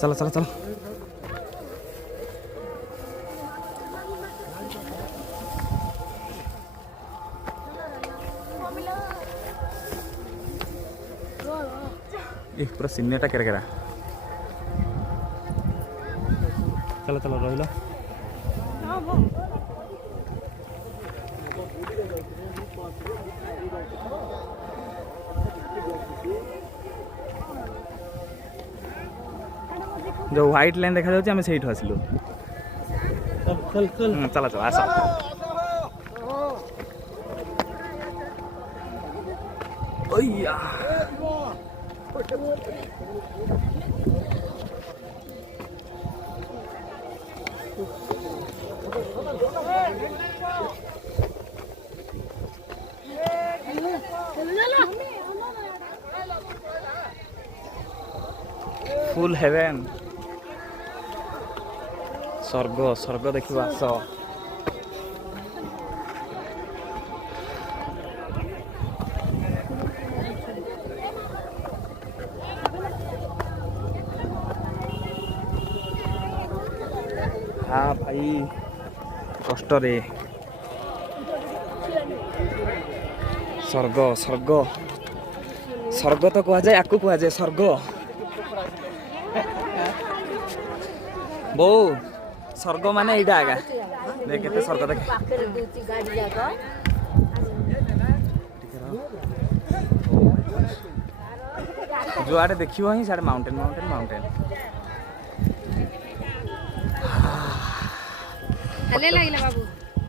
चलो चलो चलो ये पूरा सीनियरटा केरा चलो चलो रही जो व्हाइट लाइन देखा जाଉଛି ଆମେ ସେଇଠୁ ଆସିଲୁ चल चल चल चल आस ओया फुल हेवेन स्वर्ग स्वर्ग देखिबा आस हाँ भाई कष्ट रे स्वर्ग स्वर्ग स्वर्ग तो कह जाए आपको कह जाए स्वर्ग बो स्वर्ग माने एटा आगा देख केते स्वर्ग देख जो आड़े देखियो ही साडे माउंटेन माउंटेन माउंटेन हले लागिला बाबू